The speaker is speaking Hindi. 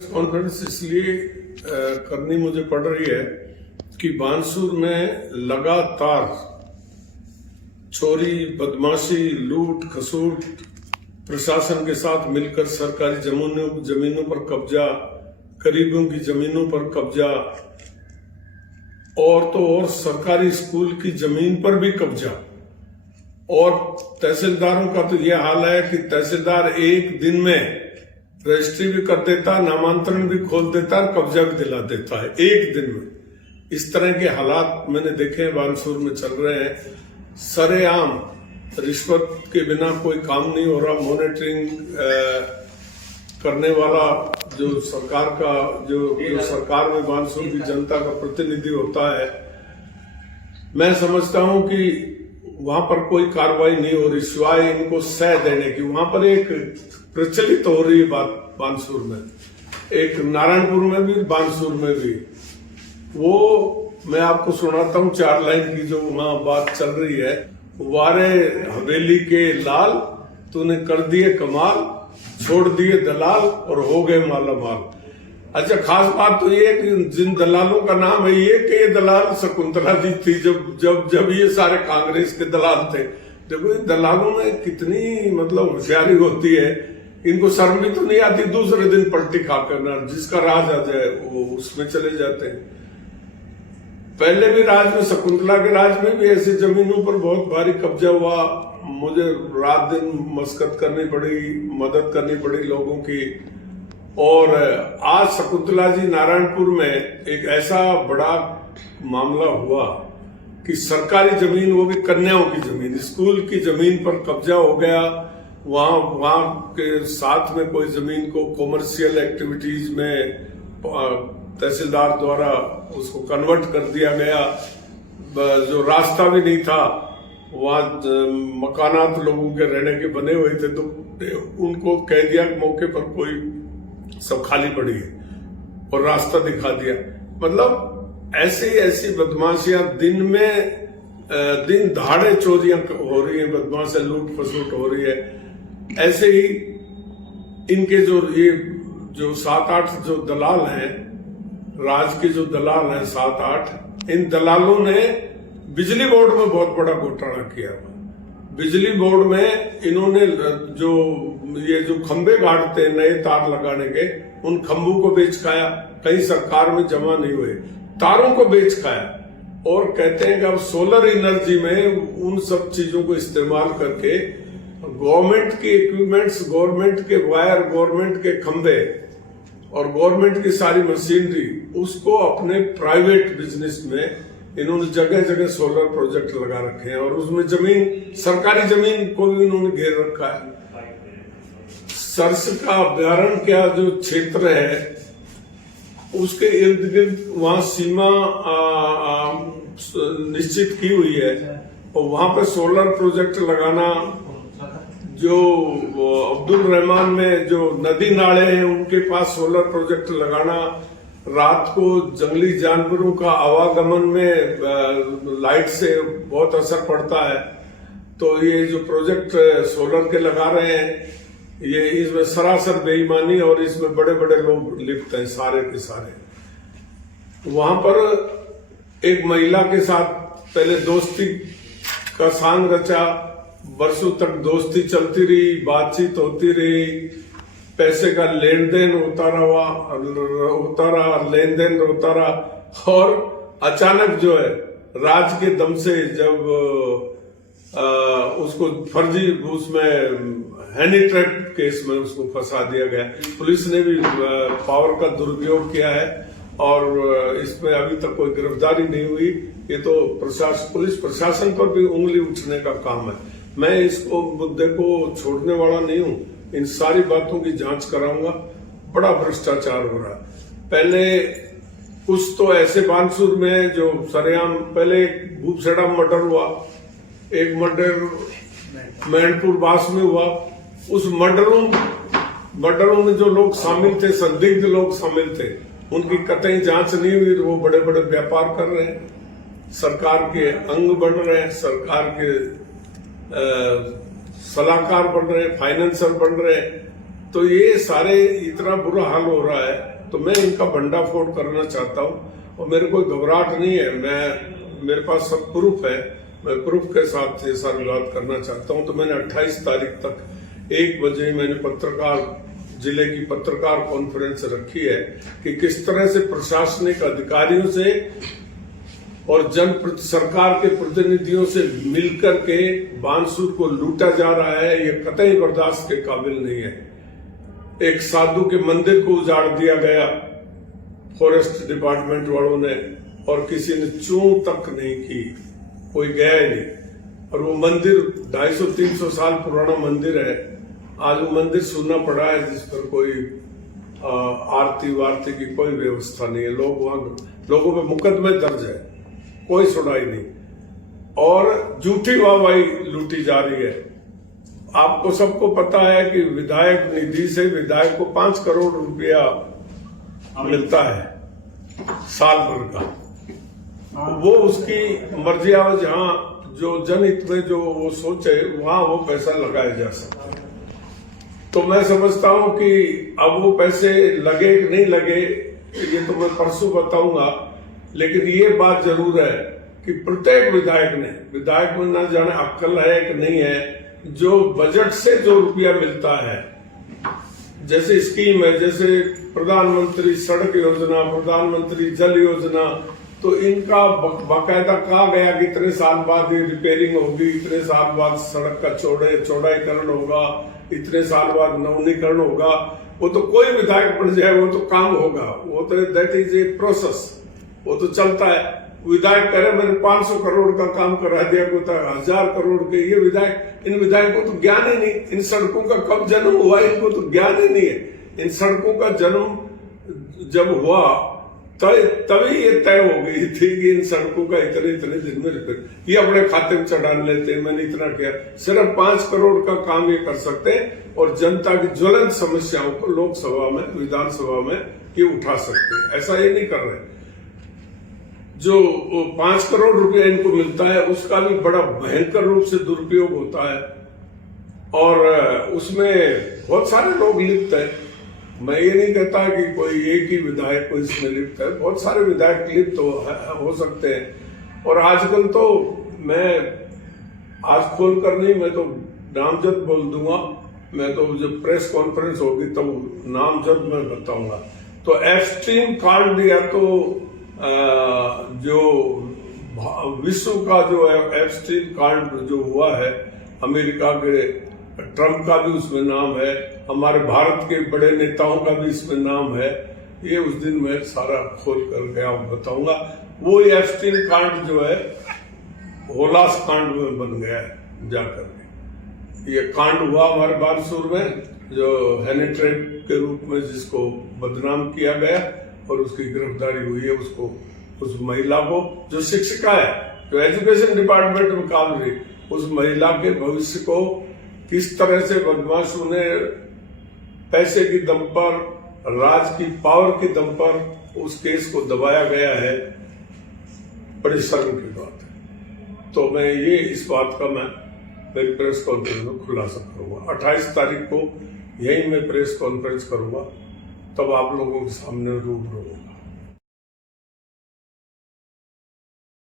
कॉन्फ्रेंस इसलिए करनी मुझे पड़ रही है कि बानसूर में लगातार चोरी, बदमाशी, लूट खसूट, प्रशासन के साथ मिलकर सरकारी जमीनों पर कब्जा, गरीबों की जमीनों पर कब्जा और तो और सरकारी स्कूल की जमीन पर भी कब्जा। और तहसीलदारों का तो यह हाल है कि तहसीलदार एक दिन में रजिस्ट्री भी कर देता, नामांतरण भी खोल देता, कब्जा भी दिला देता है एक दिन में। इस तरह के हालात मैंने देखे हैं बानसूर में चल रहे हैं। सरेआम रिश्वत के बिना कोई काम नहीं हो रहा। मॉनिटरिंग करने वाला जो सरकार का जो सरकार में बानसूर की जनता का प्रतिनिधि होता है, मैं समझता हूं कि वहां पर कोई कार्रवाई नहीं हो रही सिवाय इनको सह देने की। वहां पर एक प्रचलित हो रही है बात बानसूर में, एक नारायणपुर में भी, बानसूर में भी। वो मैं आपको सुनाता हूं 4 लाइन की जो वहां बात चल रही है। वारे हवेली के लाल, तूने कर दिए कमाल, छोड़ दिए दलाल और हो गए माला माल। अच्छा, खास बात तो ये कि जिन दलालों का नाम है ये कि ये दलाल शकुंतला जी थी जब ये सारे कांग्रेस के दलाल थे। देखो दलालों में कितनी मतलब होशियारी होती है, इनको शर्म भी तो नहीं आती दूसरे दिन पलटी खाकर जिसका राज आ जाए वो उसमें चले जाते हैं। पहले भी राज में, शकुंतला के राज में भी ऐसी जमीनों पर बहुत भारी कब्जा हुआ। मुझे रात दिन मशक्कत करनी पड़ी, मदद करनी पड़ी लोगों की। और आज शकुंतला जी नारायणपुर में एक ऐसा बड़ा मामला हुआ कि सरकारी जमीन, वो भी कन्याओं की जमीन, स्कूल की जमीन पर कब्जा हो गया। वहां के साथ में कोई जमीन को कॉमर्शियल एक्टिविटीज में तहसीलदार द्वारा उसको कन्वर्ट कर दिया गया। जो रास्ता भी नहीं था, वहां मकानात लोगों के रहने के बने हुए थे, तो उनको कह दिया मौके पर कोई सब खाली पड़ी है और रास्ता दिखा दिया। मतलब ऐसी बदमाशियां दिन में दिन दहाड़े चोरियां हो रही है, बदमाशियां लूट फसूट हो रही है। ऐसे ही इनके जो 7-8 जो दलाल हैं, राज के जो दलाल हैं 7-8, इन दलालों ने बिजली बोर्ड में बहुत बड़ा घोटाला किया। बिजली बोर्ड में इन्होंने जो खंबे गाड़ते हैं नए तार लगाने के, उन खंभों को बेच खाया, कहीं सरकार में जमा नहीं हुए, तारों को बेच खाया। और कहते हैं कि अब सोलर एनर्जी में उन सब चीजों को इस्तेमाल करके गवर्नमेंट के इक्विपमेंट्स, गवर्नमेंट के वायर, गवर्नमेंट के खंबे और गवर्नमेंट की सारी मशीनरी, उसको अपने प्राइवेट बिजनेस में इन्होंने जगह जगह सोलर प्रोजेक्ट लगा रखे हैं। और उसमें जमीन, सरकारी जमीन को भी इन्होंने घेर रखा है। सरस का अभ्यारण्य क्या जो क्षेत्र है, उसके इर्द गिर्द वहां सीमा निश्चित की हुई है और वहां पर सोलर प्रोजेक्ट लगाना, जो अब्दुल रहमान में जो नदी नाले हैं उनके पास सोलर प्रोजेक्ट लगाना, रात को जंगली जानवरों का आवागमन में लाइट से बहुत असर पड़ता है। तो ये जो प्रोजेक्ट सोलर के लगा रहे हैं, ये इसमें सरासर बेईमानी और इसमें बड़े बड़े लोग लिप्त हैं सारे के सारे। वहां पर एक महिला के साथ पहले दोस्ती का सांग रचा, बरसों तक दोस्ती चलती रही, बातचीत होती रही, पैसे का लेन देन होता रहा, लेन देन होता रहा। और अचानक जो है राज के दम से जब उसको फर्जी उसमें हैनी ट्रैप केस में उसको फंसा दिया गया। पुलिस ने भी पावर का दुरुपयोग किया है और इसमें अभी तक कोई गिरफ्तारी नहीं हुई। ये तो पुलिस प्रशासन पर भी उंगली उठने का काम है। मैं इसको मुद्दे को छोड़ने वाला नहीं हूं, इन सारी बातों की जांच कराऊंगा। बड़ा भ्रष्टाचार हो रहा है। पहले कुछ तो ऐसे बानसूर में जो सरेआम, पहले एक भूपसेड़ा मर्डर हुआ, एक मर्डर मैनपुर बास में हुआ। उस मर्डरों में जो लोग शामिल थे, संदिग्ध लोग शामिल थे, उनकी कतई जांच नहीं हुई। तो वो बड़े बड़े व्यापार कर रहे हैं, सरकार के अंग बन रहे हैं, सरकार के सलाहकार बन रहे हैं, फाइनेंसर बन रहे हैं। तो ये सारे इतना बुरा हाल हो रहा है, तो मैं इनका भंडाफोड़ करना चाहता हूँ और मेरे कोई घबराहट नहीं है। मेरे पास सब प्रूफ है, मैं प्रूफ के साथ ये सारी बात करना चाहता हूँ। तो मैंने 28 तारीख तक 1 बजे मैंने जिले की पत्रकार कॉन्फ्रेंस रखी है कि किस तरह से प्रशासनिक अधिकारियों से और सरकार के प्रतिनिधियों से मिलकर के बानसूर को लूटा जा रहा है। ये कतई बर्दाश्त के काबिल नहीं है। एक साधु के मंदिर को उजाड़ दिया गया फॉरेस्ट डिपार्टमेंट वालों ने, और किसी ने चूं तक नहीं की, कोई गया ही नहीं। और वो मंदिर 250-300 साल पुराना मंदिर है, आज वो मंदिर सूना पड़ा है, जिस पर कोई आरती वारती की कोई व्यवस्था नहीं है। लोगों पे मुकदमे दर्ज है, कोई सुनाई नहीं, और झूठी वाहवाही लूटी जा रही है। आपको सबको पता है कि विधायक निधि से विधायक को 5 करोड़ रुपया मिलता है साल भर का। वो उसकी मर्जी है, जहां जो जनहित में जो वो सोचे वहां वो पैसा लगाया जा सकता है। तो मैं समझता हूं कि अब वो पैसे लगे कि नहीं लगे ये तो मैं परसों बताऊंगा, लेकिन ये बात जरूर है कि प्रत्येक विधायक में न जाने अक्ल है कि नहीं है, जो बजट से जो रुपया मिलता है, जैसे स्कीम है, जैसे प्रधानमंत्री सड़क योजना, प्रधानमंत्री जल योजना, तो इनका बाकायदा कहा गया कि इतने साल बाद ये रिपेयरिंग होगी, इतने साल बाद सड़क का चौड़ाईकरण होगा, इतने साल बाद नवीनीकरण होगा। वो तो कोई विधायक बन जाए वो तो काम होगा, वो तो दैट इज ए प्रोसेस, वो तो चलता है। विधायक करे मैंने 500 करोड़ का काम करा दिया, कोई 1000 करोड़ के। ये इन विधायकों को तो ज्ञान ही नहीं, इन सड़कों का कब जन्म हुआ इनको तो ज्ञान ही नहीं है। इन सड़कों का जन्म जब हुआ तभी ये तय हो गई थी कि इन सड़कों का इतने दिन में रिपेयर, ये अपने खाते में चढ़ा लेते हैं, मैंने इतना किया। सिर्फ 5 करोड़ का काम ये कर सकते हैं और जनता की ज्वलंत समस्याओं को लोकसभा में, विधानसभा में ये उठा सकते हैं। ऐसा ये नहीं कर रहे। जो 5 करोड़ रुपया इनको मिलता है उसका भी बड़ा भयंकर रूप से दुरुपयोग होता है, और उसमें बहुत सारे लोग लिप्त हैं। मैं ये नहीं कहता कि कोई एक ही विधायक को इसमें लिप्त है, बहुत सारे विधायक लिप्त हो सकते हैं। और आजकल तो मैं आज खोल कर नहीं, मैं तो नामजद बोल दूंगा। मैं तो जब प्रेस कॉन्फ्रेंस होगी तब नामजद मैं बताऊंगा। तो एप्स्टीन कांड या तो जो विश्व का जो एप्स्टीन कांड जो हुआ है, अमेरिका के ट्रंप का भी उसमें नाम है, हमारे भारत के बड़े नेताओं का भी इसमें नाम है। ये उस दिन मैं सारा खोल कर गया बताऊंगा। वो एप्स्टीन कांड जो है होलास कांड में बन गया है जाकर। ये कांड हुआ हमारे बानसूर में, जो हैनी ट्रैप के रूप में जिसको बदनाम किया गया और उसकी गिरफ्तारी हुई है। उसको, उस महिला को जो शिक्षिका है, जो एजुकेशन डिपार्टमेंट में काम रही, उस महिला के भविष्य को किस तरह से बदमाशों ने पैसे की दम पर, राज की पावर की दम पर उस केस को दबाया गया है, बड़ी शर्म की बात है। तो मैं ये इस बात का मैं मेरी प्रेस कॉन्फ्रेंस में खुलासा करूंगा। 28 तारीख को यही मैं प्रेस कॉन्फ्रेंस करूंगा, तब आप लोगों के सामने रूबरू होगा।